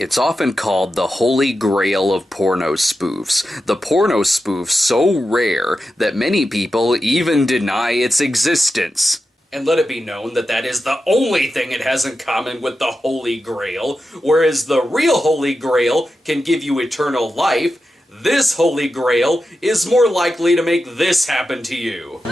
It's often called the holy grail of porno spoofs. The porno spoof so rare that many people even deny its existence. And let it be known that that is the only thing it has in common with the Holy Grail, whereas the real Holy Grail can give you eternal life. This Holy Grail is more likely to make this happen to you.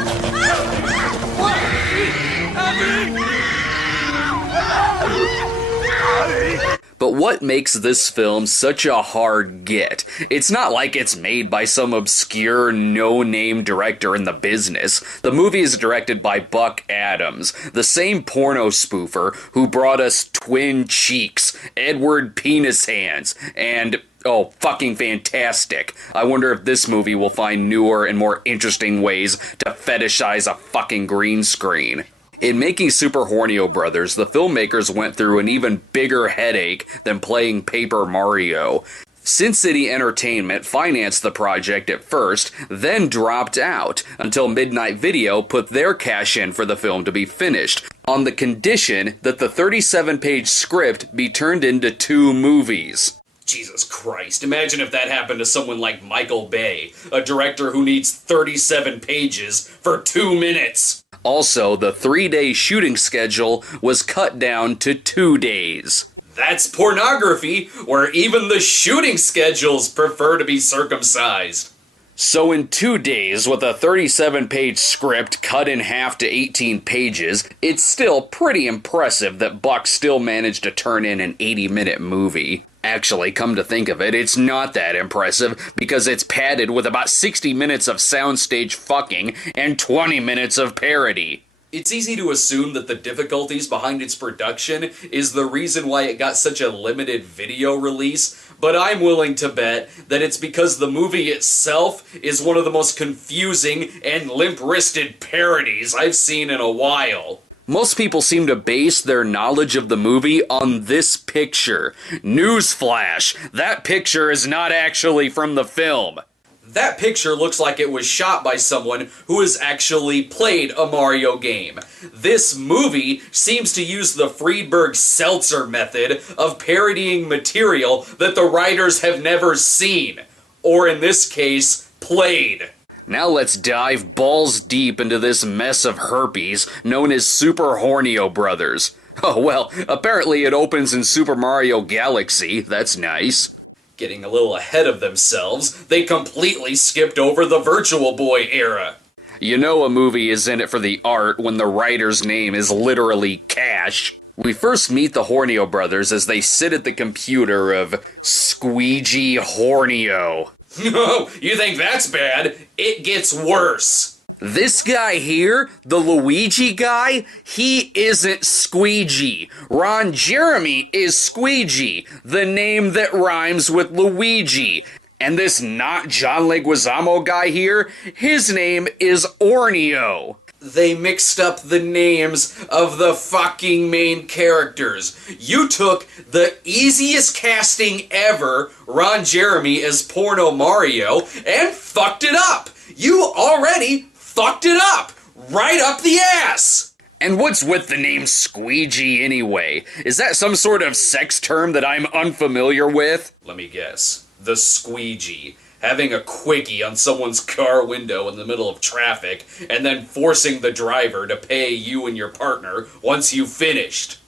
But what makes this film such a hard get? It's not like it's made by some obscure, no-name director in the business. The movie is directed by Buck Adams, the same porno spoofer who brought us Twin Cheeks, Edward Penis Hands, and oh, fucking fantastic. I wonder if this movie will find newer and more interesting ways to fetishize a fucking green screen. In making Super Hornio Bros, the filmmakers went through an even bigger headache than playing Paper Mario. Sin City Entertainment financed the project at first, then dropped out, until Midnight Video put their cash in for the film to be finished, on the condition that the 37-page script be turned into 2 movies. Jesus Christ, imagine if that happened to someone like Michael Bay, a director who needs 37 pages for 2 minutes. Also, the 3-day shooting schedule was cut down to 2 days. That's pornography, where even the shooting schedules prefer to be circumcised. So in 2 days, with a 37-page script cut in half to 18 pages, it's still pretty impressive that Buck still managed to turn in an 80-minute movie. Actually, come to think of it, it's not that impressive, because it's padded with about 60 minutes of soundstage fucking and 20 minutes of parody. It's easy to assume that the difficulties behind its production is the reason why it got such a limited video release, but I'm willing to bet that it's because the movie itself is one of the most confusing and limp-wristed parodies I've seen in a while. Most people seem to base their knowledge of the movie on this picture. Newsflash, that picture is not actually from the film. That picture looks like it was shot by someone who has actually played a Mario game. This movie seems to use the Friedberg-Seltzer method of parodying material that the writers have never seen, or in this case, played. Now let's dive balls deep into this mess of herpes known as Super Hornio Bros. Oh well, apparently it opens in Super Mario Galaxy, that's nice. Getting a little ahead of themselves, they completely skipped over the Virtual Boy era. You know a movie is in it for the art when the writer's name is literally Cash. We first meet the Hornio brothers as they sit at the computer of Squeegee Hornio. No, you think that's bad? It gets worse. This guy here, the Luigi guy, he isn't Squeegee. Ron Jeremy is Squeegee, the name that rhymes with Luigi. And this not John Leguizamo guy here, his name is Ornio. They mixed up the names of the fucking main characters. You took the easiest casting ever, Ron Jeremy as Porno Mario, and fucked it up. You already fucked it up. Right up the ass. And what's with the name Squeegee anyway? Is that some sort of sex term that I'm unfamiliar with? Let me guess. The squeegee. Having a quickie on someone's car window in the middle of traffic, and then forcing the driver to pay you and your partner once you've finished.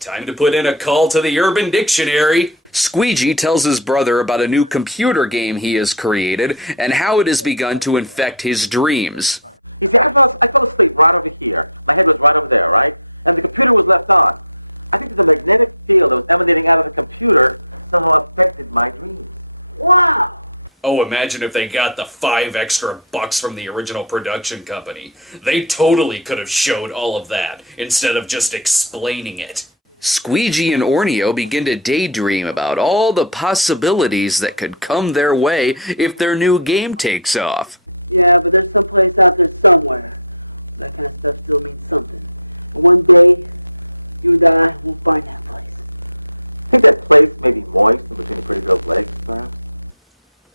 Time to put in a call to the Urban Dictionary. Squeegee tells his brother about a new computer game he has created, and how it has begun to infect his dreams. Oh, imagine if they got the $5 extra from the original production company. They totally could have showed all of that, instead of just explaining it. Squeegee and Ornio begin to daydream about all the possibilities that could come their way if their new game takes off.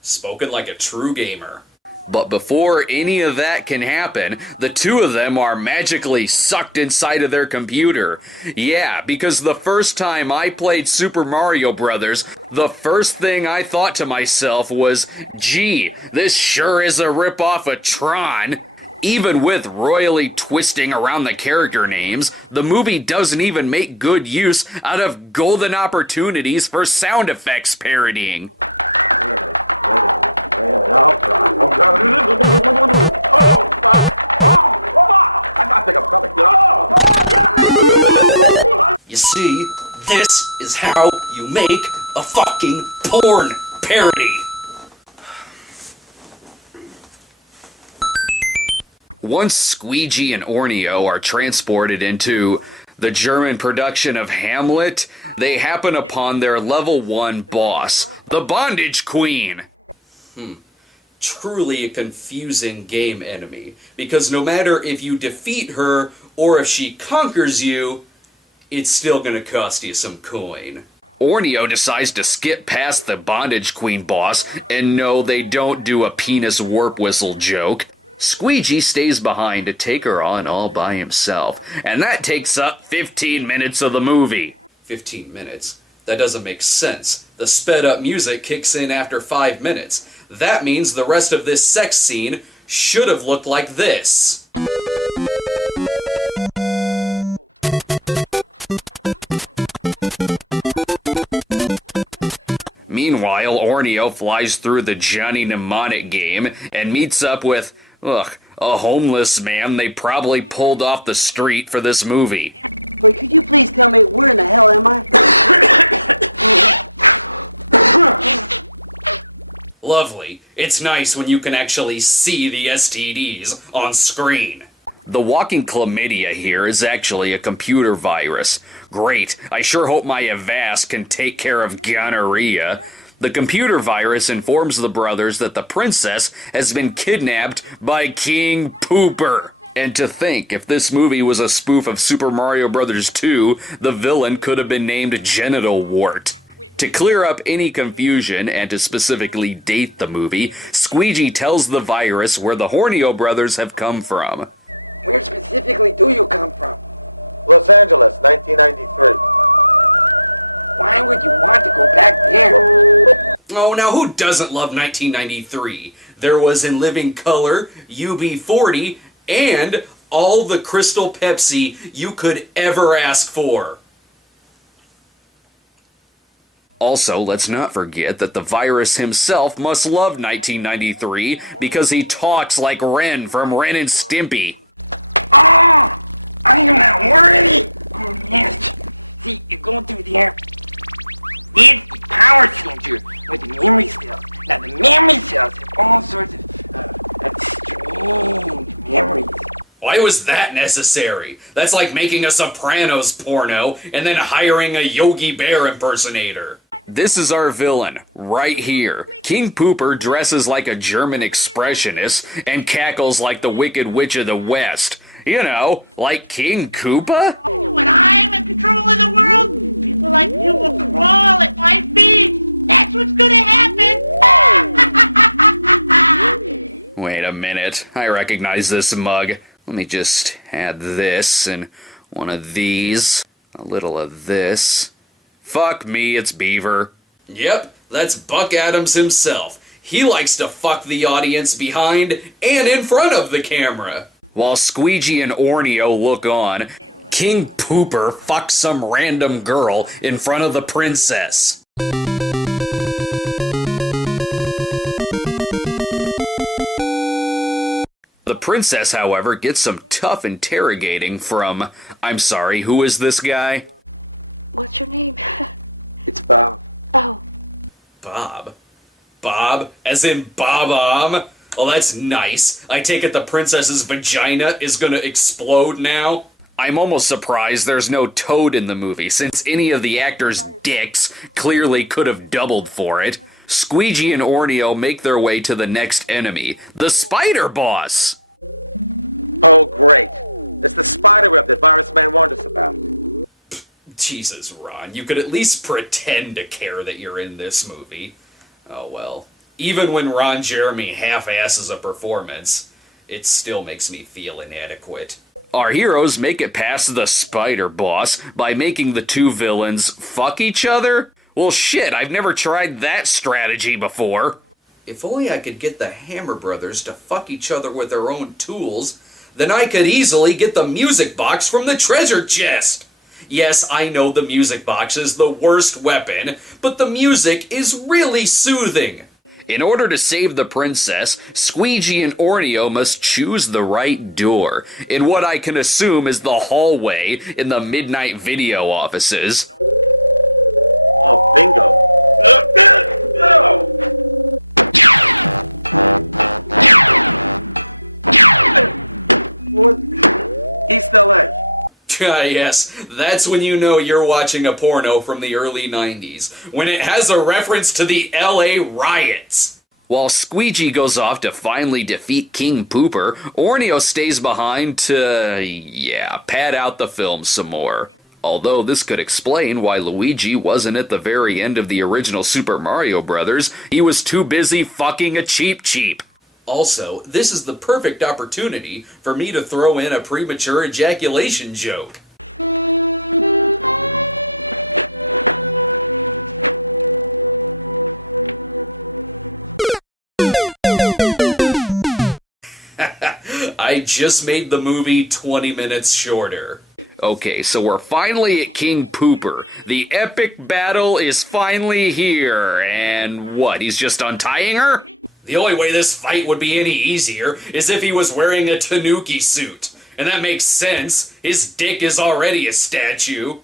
Spoken like a true gamer. But before any of that can happen, the two of them are magically sucked inside of their computer. Yeah, because the first time I played Super Mario Bros., the first thing I thought to myself was, gee, this sure is a ripoff of Tron. Even with royally twisting around the character names, the movie doesn't even make good use out of golden opportunities for sound effects parodying. You see, this is how you make a fucking porn parody. Once Squeegee and Ornio are transported into the German production of Hamlet, they happen upon their level 1 boss, the Bondage Queen. Truly a confusing game enemy, because no matter if you defeat her or if she conquers you, it's still gonna cost you some coin. Ornio decides to skip past the Bondage Queen boss, and no, they don't do a penis warp whistle joke. Squeegee stays behind to take her on all by himself, and that takes up 15 minutes of the movie. 15 minutes? That doesn't make sense. The sped up music kicks in after 5 minutes. That means the rest of this sex scene should have looked like this. Meanwhile, Ornio flies through the Johnny Mnemonic game and meets up with, a homeless man they probably pulled off the street for this movie. Lovely. It's nice when you can actually see the STDs on screen. The walking chlamydia here is actually a computer virus. Great, I sure hope my Avast can take care of gonorrhea. The computer virus informs the brothers that the princess has been kidnapped by King Pooper. And to think, if this movie was a spoof of Super Mario Bros. 2, the villain could have been named Genital Wart. To clear up any confusion and to specifically date the movie, Squeegee tells the virus where the Hornio brothers have come from. Oh, now who doesn't love 1993? There was In Living Color, UB40, and all the Crystal Pepsi you could ever ask for. Also, let's not forget that the virus himself must love 1993 because he talks like Ren from Ren and Stimpy. Why was that necessary? That's like making a Sopranos porno and then hiring a Yogi Bear impersonator. This is our villain, right here. King Pooper dresses like a German expressionist and cackles like the Wicked Witch of the West. You know, like King Koopa? Wait a minute, I recognize this mug. Let me just add this and one of these, a little of this. Fuck me, it's Beaver. Yep, that's Buck Adams himself. He likes to fuck the audience behind and in front of the camera. While Squeegee and Ornio look on, King Pooper fucks some random girl in front of the princess. The princess, however, gets some tough interrogating from, I'm sorry, who is this guy? Bob? Bob? As in Bob-omb? Oh, that's nice. I take it the princess's vagina is gonna explode now? I'm almost surprised there's no Toad in the movie, since any of the actors' dicks clearly could have doubled for it. Squeegee and Ornio make their way to the next enemy, the Spider Boss! Jesus, Ron, you could at least pretend to care that you're in this movie. Oh well. Even when Ron Jeremy half-asses a performance, it still makes me feel inadequate. Our heroes make it past the Spider Boss by making the two villains fuck each other? Well shit, I've never tried that strategy before. If only I could get the Hammer Brothers to fuck each other with their own tools, then I could easily get the music box from the treasure chest! Yes, I know the music box is the worst weapon, but the music is really soothing. In order to save the princess, Squeegee and Ornio must choose the right door, in what I can assume is the hallway in the Midnight Video offices. Ah, yes, that's when you know you're watching a porno from the early 90s, when it has a reference to the LA riots. While Squeegee goes off to finally defeat King Pooper, Ornio stays behind to, pad out the film some more. Although this could explain why Luigi wasn't at the very end of the original Super Mario Bros., he was too busy fucking a Cheep Cheep. Also, this is the perfect opportunity for me to throw in a premature ejaculation joke. I just made the movie 20 minutes shorter. Okay, so we're finally at King Pooper. The epic battle is finally here, and what, he's just untying her? The only way this fight would be any easier is if he was wearing a tanuki suit. And that makes sense. His dick is already a statue.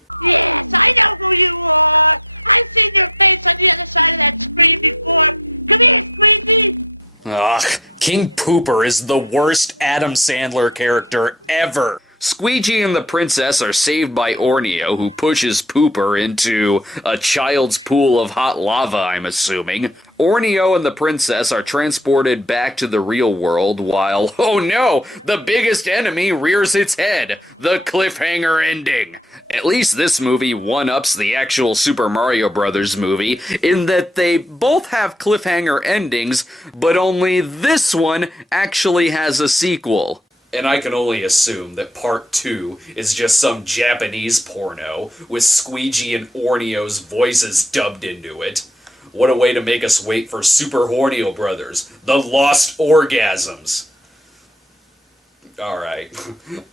Ugh, King Pooper is the worst Adam Sandler character ever. Squeegee and the princess are saved by Ornio, who pushes Pooper into a child's pool of hot lava, I'm assuming. Ornio and the princess are transported back to the real world while, oh no, the biggest enemy rears its head, the cliffhanger ending. At least this movie one-ups the actual Super Mario Bros. Movie in that they both have cliffhanger endings, but only this one actually has a sequel. And I can only assume that part 2 is just some Japanese porno with Squeegee and Ornio's voices dubbed into it. What a way to make us wait for Super Hornio Bros., the Lost Orgasms. Alright,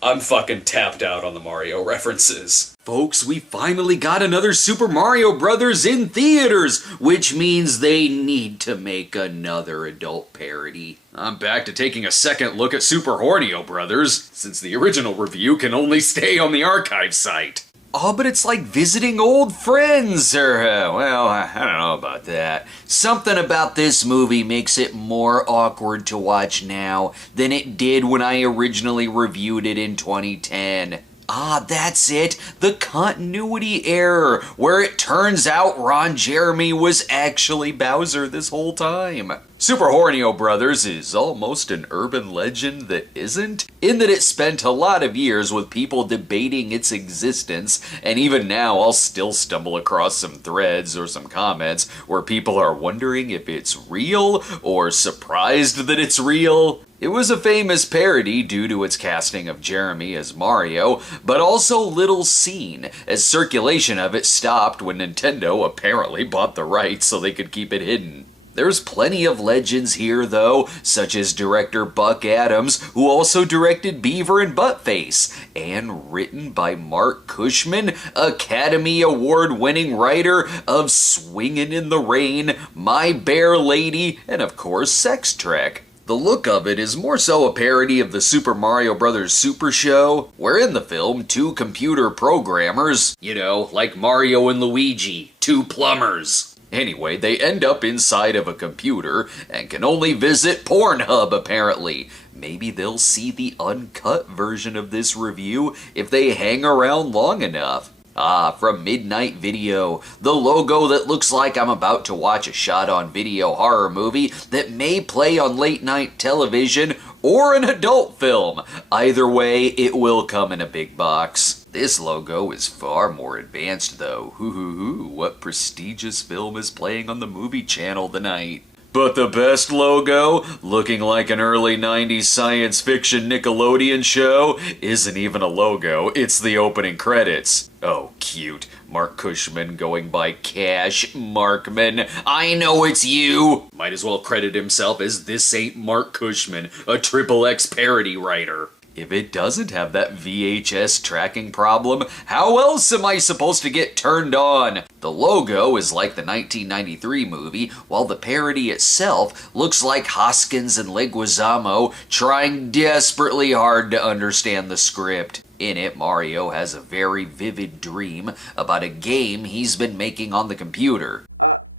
I'm fucking tapped out on the Mario references. Folks, we finally got another Super Mario Bros. In theaters, which means they need to make another adult parody. I'm back to taking a second look at Super Hornio Bros., since the original review can only stay on the archive site. Oh, but it's like visiting old friends, or, well, I don't know about that. Something about this movie makes it more awkward to watch now than it did when I originally reviewed it in 2010. Ah, that's it, the continuity error, where it turns out Ron Jeremy was actually Bowser this whole time. Super Hornio Bros. Is almost an urban legend that isn't, in that it spent a lot of years with people debating its existence, and even now I'll still stumble across some threads or some comments where people are wondering if it's real or surprised that it's real. It was a famous parody due to its casting of Jeremy as Mario, but also little seen, as circulation of it stopped when Nintendo apparently bought the rights so they could keep it hidden. There's plenty of legends here, though, such as director Buck Adams, who also directed Beaver and Buttface, and written by Mark Cushman, Academy Award-winning writer of Swingin' in the Rain, My Bear Lady, and of course Sex Trek. The look of it is more so a parody of the Super Mario Bros. Super Show, where in the film, two computer programmers, like Mario and Luigi, two plumbers. Anyway, they end up inside of a computer and can only visit Pornhub, apparently. Maybe they'll see the uncut version of this review if they hang around long enough. Ah, from Midnight Video, the logo that looks like I'm about to watch a shot-on-video horror movie that may play on late-night television or an adult film. Either way, it will come in a big box. This logo is far more advanced, though. What prestigious film is playing on the movie channel tonight? But the best logo, looking like an early 90s science fiction Nickelodeon show, isn't even a logo, it's the opening credits. Oh, cute. Mark Cushman going by Cash Markman. I know it's you! Might as well credit himself as This Ain't Mark Cushman, a XXX parody writer. If it doesn't have that VHS tracking problem, how else am I supposed to get turned on? The logo is like the 1993 movie, while the parody itself looks like Hoskins and Leguizamo trying desperately hard to understand the script. In it, Mario has a very vivid dream about a game he's been making on the computer.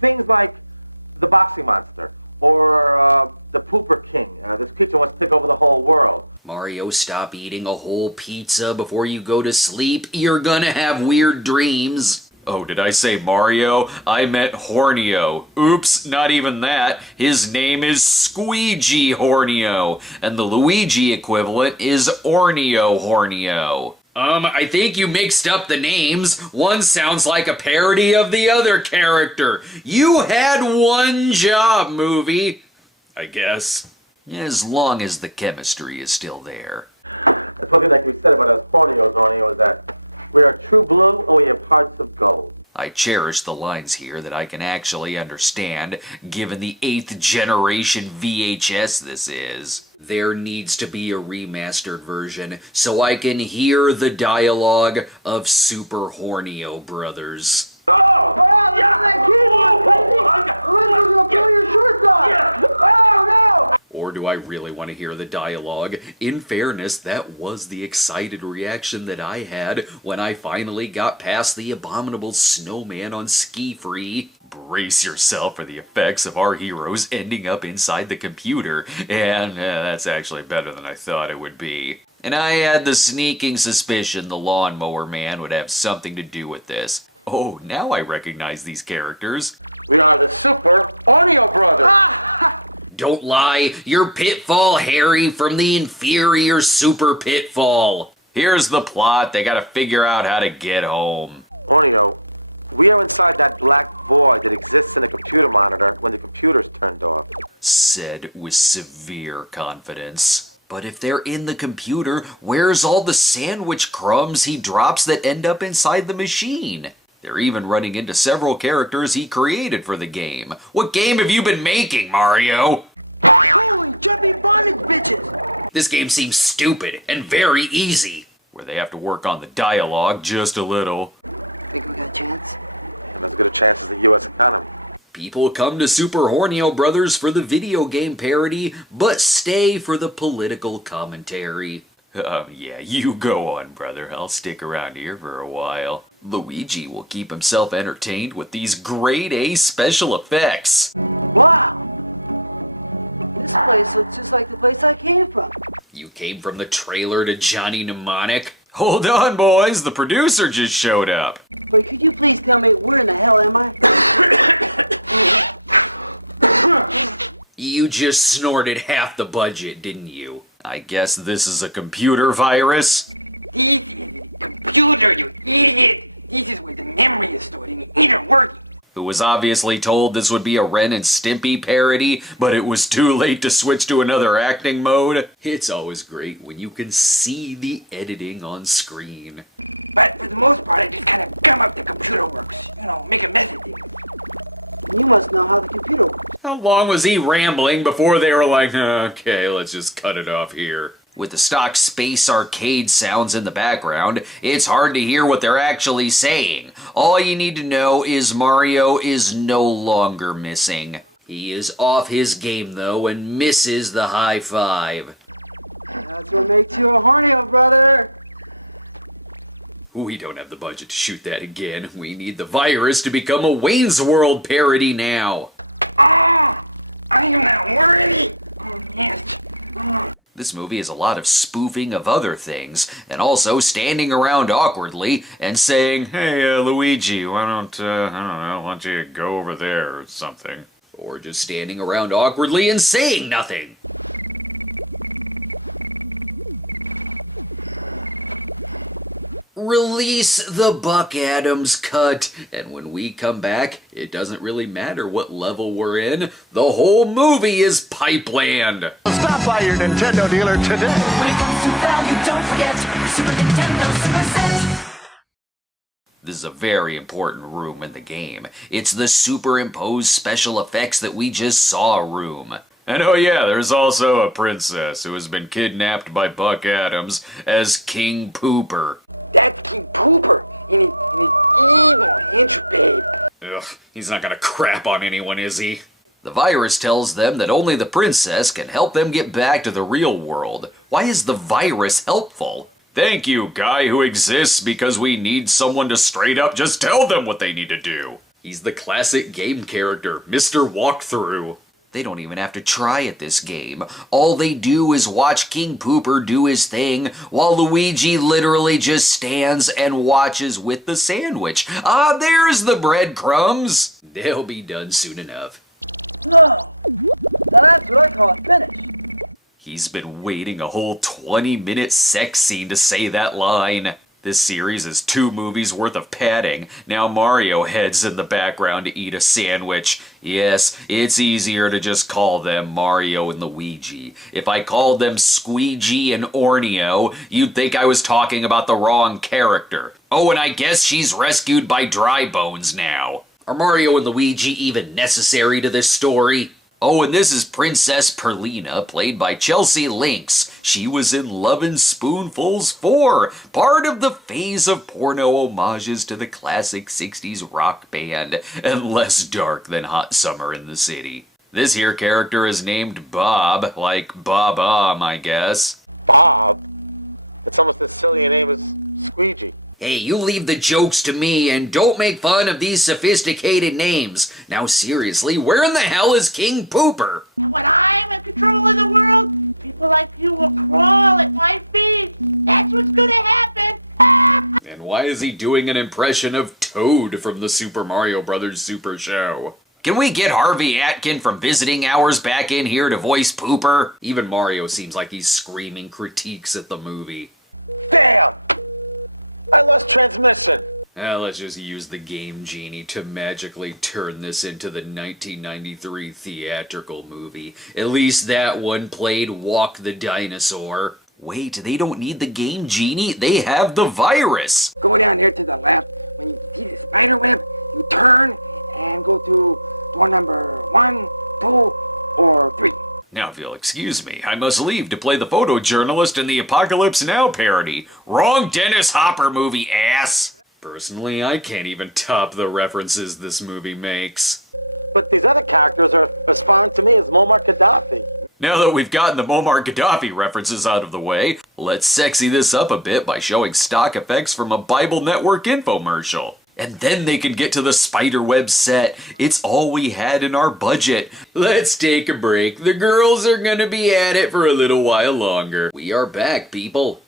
Things like the Boxing Monster, or the Pooper King, the kid who wants to take over the whole world. Mario, stop eating a whole pizza before you go to sleep. You're gonna have weird dreams. Oh, did I say Mario? I meant Hornio. Oops, not even that. His name is Squeegee Hornio, and the Luigi equivalent is Ornio Hornio. I think you mixed up the names. One sounds like a parody of the other character. You had one job, movie. I guess. As long as the chemistry is still there. Something like you said about Hornio is that we are true blue and we are parts of gold. I cherish the lines here that I can actually understand, given the 8th generation VHS this is. There needs to be a remastered version so I can hear the dialogue of Super Hornio Brothers. Or do I really want to hear the dialogue? In fairness, that was the excited reaction that I had when I finally got past the abominable snowman on Ski Free. Brace yourself for the effects of our heroes ending up inside the computer, and that's actually better than I thought it would be. And I had the sneaking suspicion the Lawnmower Man would have something to do with this. Oh, now I recognize these characters. We are the Super Hornio Bros. Don't lie, you're Pitfall Harry from the inferior Super Pitfall. Here's the plot, they gotta figure out how to get home. Hornio, we are inside that black void that exists in a computer monitor when the computer's turned on. Said with severe confidence. But if they're in the computer, where's all the sandwich crumbs he drops that end up inside the machine? They're even running into several characters he created for the game. What game have you been making, Mario? This game seems stupid and very easy. Where they have to work on the dialogue just a little. People come to Super Hornio Bros. For the video game parody, but stay for the political commentary. Yeah, you go on, brother. I'll stick around here for a while. Luigi will keep himself entertained with these grade A special effects. Wow! This place looks just like the place I came from. You came from the trailer to Johnny Mnemonic? Hold on, boys. The producer just showed up. Hey, could you please tell me where in the hell am I? You just snorted half the budget, didn't you? I guess this is a computer virus? Who was obviously told this would be a Ren and Stimpy parody, but it was too late to switch to another acting mode. It's always great when you can see the editing on screen. But for the most part, I just kind of gun up the computer works. Make a mess of it. You must know how the computer works. How long was he rambling before they were like, okay, let's just cut it off here? With the stock Space Arcade sounds in the background, it's hard to hear what they're actually saying. All you need to know is Mario is no longer missing. He is off his game, though, and misses the high five. We don't have the budget to shoot that again. We need the virus to become a Wayne's World parody now. This movie is a lot of spoofing of other things, and also standing around awkwardly and saying, hey, Luigi, why don't you go over there or something? Or just standing around awkwardly and saying nothing. Release the Buck Adams cut. And when we come back, it doesn't really matter what level we're in. The whole movie is Pipeland. Stop by your Nintendo dealer today. When it comes to value, don't forget Super Nintendo Super Set. This is a very important room in the game. It's the superimposed special effects that we just saw room. And oh yeah, there's also a princess who has been kidnapped by Buck Adams as King Pooper. That's King Pooper. He's evil, isn't he? Ugh, he's not gonna crap on anyone, is he? The virus tells them that only the princess can help them get back to the real world. Why is the virus helpful? Thank you, guy who exists because we need someone to straight up just tell them what they need to do. He's the classic game character, Mr. Walkthrough. They don't even have to try at this game. All they do is watch King Pooper do his thing, while Luigi literally just stands and watches with the sandwich. Ah, there's the breadcrumbs. They'll be done soon enough. He's been waiting a whole 20-minute sex scene to say that line. This series is 2 movies worth of padding. Now Mario heads in the background to eat a sandwich. Yes, it's easier to just call them Mario and Luigi. If I called them Squeegee and Ornio, you'd think I was talking about the wrong character. Oh, and I guess she's rescued by Dry Bones now. Are Mario and Luigi even necessary to this story? Oh, and this is Princess Perlina, played by Chelsea Lynx. She was in Lovin' Spoonfuls 4, part of the phase of porno homages to the classic 60s rock band, and less dark than Hot Summer in the City. This here character is named Bob, like Bob-omb, I guess. Bob. It's almost as silly a name as Squeegee. Hey, you leave the jokes to me and don't make fun of these sophisticated names. Now seriously, where in the hell is King Pooper? When I am at the control of the world, people like you will crawl at my feet. That's what's gonna happen. And why is he doing an impression of Toad from the Super Mario Bros. Super Show? Can we get Harvey Atkin from Visiting Hours back in here to voice Pooper? Even Mario seems like he's screaming critiques at the movie. Damn! I lost transmission. Let's just use the Game Genie to magically turn this into the 1993 theatrical movie. At least that one played Walk the Dinosaur. Wait, they don't need the Game Genie? They have the virus! Go down here to the left, and see the spider web, you turn, and go through door number 1, 2, or 3. Now, if you'll excuse me, I must leave to play the photojournalist in the Apocalypse Now parody. Wrong Dennis Hopper movie, ass! Personally, I can't even top the references this movie makes. But these other characters are responding to me as Muammar Gaddafi. Now that we've gotten the Muammar Gaddafi references out of the way, let's sexy this up a bit by showing stock effects from a Bible Network infomercial. And then they can get to the spiderweb set. It's all we had in our budget. Let's take a break. The girls are gonna be at it for a little while longer. We are back, people.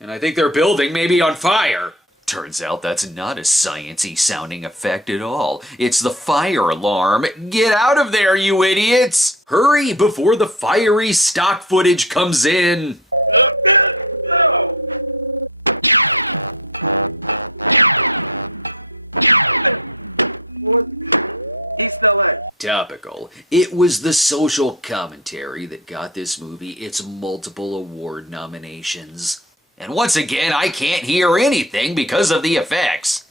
And I think their building may be on fire. Turns out that's not a science-y sounding effect at all. It's the fire alarm. Get out of there, you idiots! Hurry before the fiery stock footage comes in. Topical. It was the social commentary that got this movie its multiple award nominations. And once again, I can't hear anything because of the effects.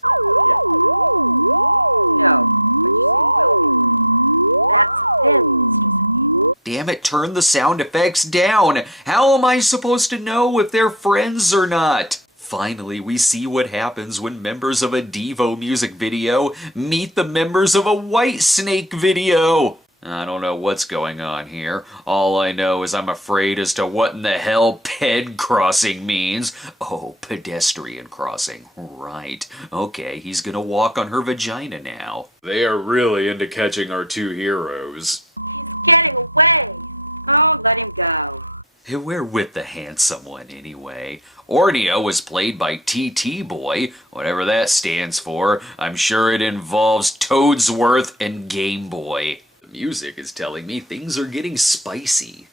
Damn it, turn the sound effects down. How am I supposed to know if they're friends or not? Finally, we see what happens when members of a Devo music video meet the members of a Whitesnake video. I don't know what's going on here. All I know is I'm afraid as to what in the hell ped crossing means. Oh, pedestrian crossing. Right. Okay, he's gonna walk on her vagina now. They are really into catching our 2 heroes. Getting away. Oh, let him go. We're with the handsome one anyway. Ornio was played by TT Boy, whatever that stands for. I'm sure it involves Toadsworth and Game Boy. The music is telling me things are getting spicy.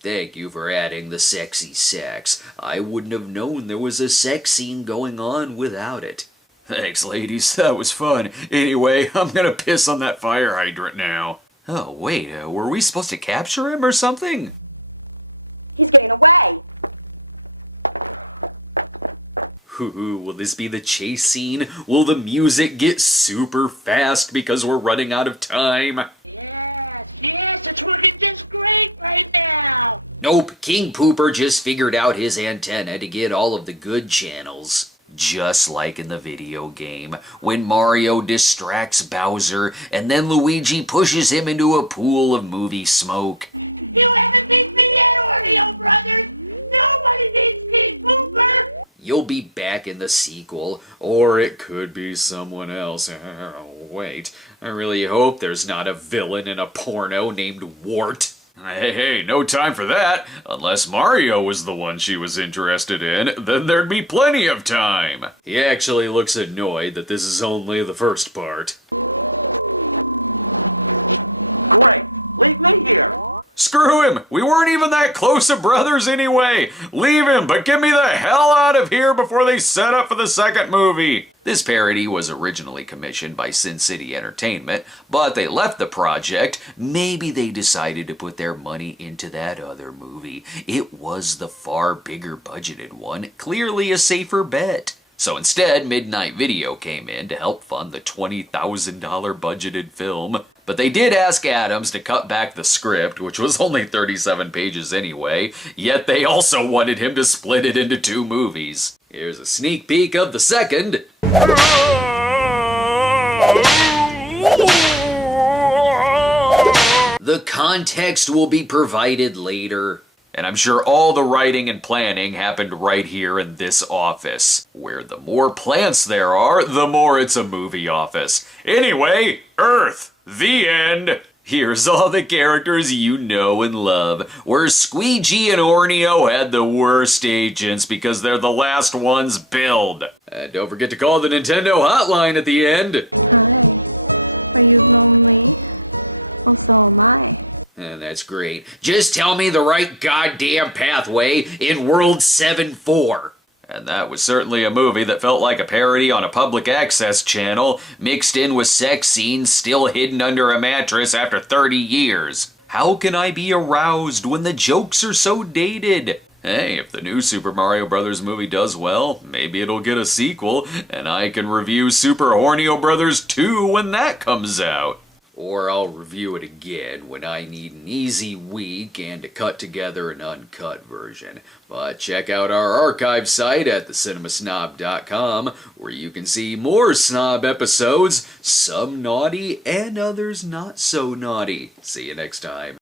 Thank you for adding the sexy sex. I wouldn't have known there was a sex scene going on without it. Thanks, ladies. That was fun. Anyway, I'm gonna piss on that fire hydrant now. Oh, wait, were we supposed to capture him or something? He's getting away. Ooh, will this be the chase scene? Will the music get super fast because we're running out of time? Yes, it's looking just great right now. Nope, King Pooper just figured out his antenna to get all of the good channels. Just like in the video game, when Mario distracts Bowser and then Luigi pushes him into a pool of movie smoke. You have a big video, brother. Nobody needs King Pooper. You'll be back in the sequel, or it could be someone else. Wait, I really hope there's not a villain in a porno named Wart. Hey, no time for that. Unless Mario was the one she was interested in, then there'd be plenty of time. He actually looks annoyed that this is only the first part. We've been here. Screw him! We weren't even that close of brothers anyway! Leave him, but get me the hell out of here before they set up for the second movie! This parody was originally commissioned by Sin City Entertainment, but they left the project. Maybe they decided to put their money into that other movie. It was the far bigger budgeted one, clearly a safer bet. So instead, Midnight Video came in to help fund the $20,000 budgeted film. But they did ask Adams to cut back the script, which was only 37 pages anyway, yet they also wanted him to split it into 2 movies. Here's a sneak peek of the second. The context will be provided later. And I'm sure all the writing and planning happened right here in this office, where the more plants there are, the more it's a movie office. Anyway, Earth, the end. Here's all the characters you know and love, where Squeegee and Hornio had the worst agents because they're the last ones billed. And don't forget to call the Nintendo hotline at the end. Are you going late? I'll go mine. And that's great. Just tell me the right goddamn pathway in World 7-4. And that was certainly a movie that felt like a parody on a public access channel, mixed in with sex scenes still hidden under a mattress after 30 years. How can I be aroused when the jokes are so dated? Hey, if the new Super Mario Bros. Movie does well, maybe it'll get a sequel, and I can review Super Hornio Bros. 2 when that comes out. Or I'll review it again when I need an easy week and to cut together an uncut version. But check out our archive site at thecinemasnob.com, where you can see more Snob episodes, some naughty and others not so naughty. See you next time.